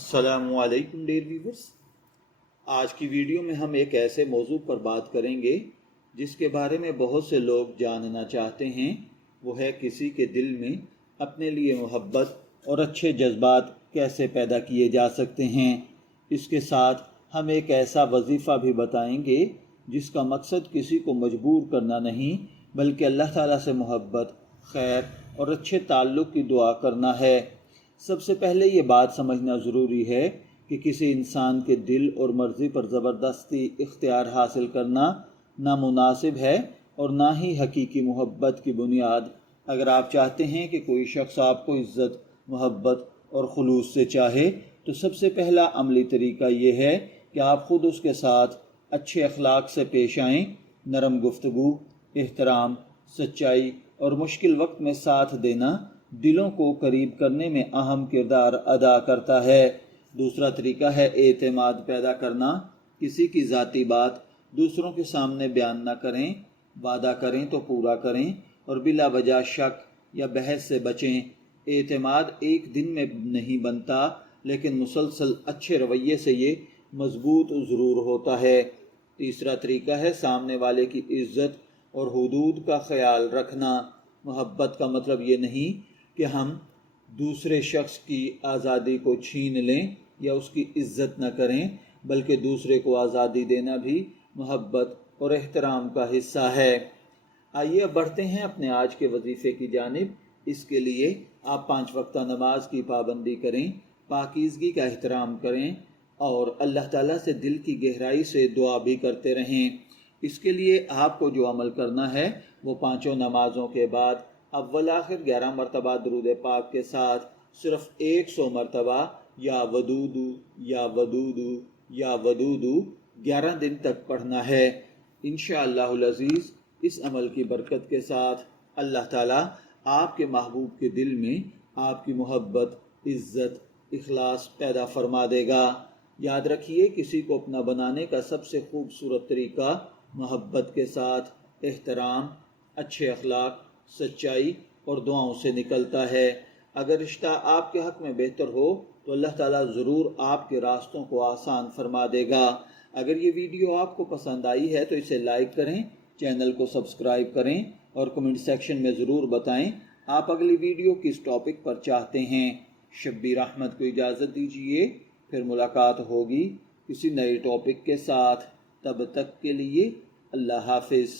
السلام علیکم dear viewers, آج کی ویڈیو میں ہم ایک ایسے موضوع پر بات کریں گے جس کے بارے میں بہت سے لوگ جاننا چاہتے ہیں۔ وہ ہے کسی کے دل میں اپنے لیے محبت اور اچھے جذبات کیسے پیدا کیے جا سکتے ہیں۔ اس کے ساتھ ہم ایک ایسا وظیفہ بھی بتائیں گے جس کا مقصد کسی کو مجبور کرنا نہیں بلکہ اللہ تعالیٰ سے محبت، خیر اور اچھے تعلق کی دعا کرنا ہے۔ سب سے پہلے یہ بات سمجھنا ضروری ہے کہ کسی انسان کے دل اور مرضی پر زبردستی اختیار حاصل کرنا نامناسب ہے اور نہ ہی حقیقی محبت کی بنیاد۔ اگر آپ چاہتے ہیں کہ کوئی شخص آپ کو عزت، محبت اور خلوص سے چاہے تو سب سے پہلا عملی طریقہ یہ ہے کہ آپ خود اس کے ساتھ اچھے اخلاق سے پیش آئیں۔ نرم گفتگو، احترام، سچائی اور مشکل وقت میں ساتھ دینا دلوں کو قریب کرنے میں اہم کردار ادا کرتا ہے۔ دوسرا طریقہ ہے اعتماد پیدا کرنا۔ کسی کی ذاتی بات دوسروں کے سامنے بیان نہ کریں، وعدہ کریں تو پورا کریں اور بلا وجہ شک یا بحث سے بچیں۔ اعتماد ایک دن میں نہیں بنتا لیکن مسلسل اچھے رویے سے یہ مضبوط ضرور ہوتا ہے۔ تیسرا طریقہ ہے سامنے والے کی عزت اور حدود کا خیال رکھنا۔ محبت کا مطلب یہ نہیں کہ ہم دوسرے شخص کی آزادی کو چھین لیں یا اس کی عزت نہ کریں، بلکہ دوسرے کو آزادی دینا بھی محبت اور احترام کا حصہ ہے۔ آئیے اب بڑھتے ہیں اپنے آج کے وظیفے کی جانب۔ اس کے لیے آپ 5 وقتہ نماز کی پابندی کریں، پاکیزگی کا احترام کریں اور اللہ تعالیٰ سے دل کی گہرائی سے دعا بھی کرتے رہیں۔ اس کے لیے آپ کو جو عمل کرنا ہے وہ 5 نمازوں کے بعد اول آخر 11 مرتبہ درود پاک کے ساتھ صرف 100 مرتبہ یا ودودو یا ودودو یا ودودو 11 دن تک پڑھنا ہے۔ انشاءاللہ العزیز اس عمل کی برکت کے ساتھ اللہ تعالیٰ آپ کے محبوب کے دل میں آپ کی محبت، عزت، اخلاص پیدا فرما دے گا۔ یاد رکھیے کسی کو اپنا بنانے کا سب سے خوبصورت طریقہ محبت کے ساتھ احترام، اچھے اخلاق، سچائی اور دعاؤں سے نکلتا ہے۔ اگر رشتہ آپ کے حق میں بہتر ہو تو اللہ تعالیٰ ضرور آپ کے راستوں کو آسان فرما دے گا۔ اگر یہ ویڈیو آپ کو پسند آئی ہے تو اسے لائک کریں، چینل کو سبسکرائب کریں اور کمنٹ سیکشن میں ضرور بتائیں آپ اگلی ویڈیو کس ٹاپک پر چاہتے ہیں۔ شبیر احمد کو اجازت دیجیے، پھر ملاقات ہوگی کسی نئے ٹاپک کے ساتھ۔ تب تک کے لیے اللہ حافظ۔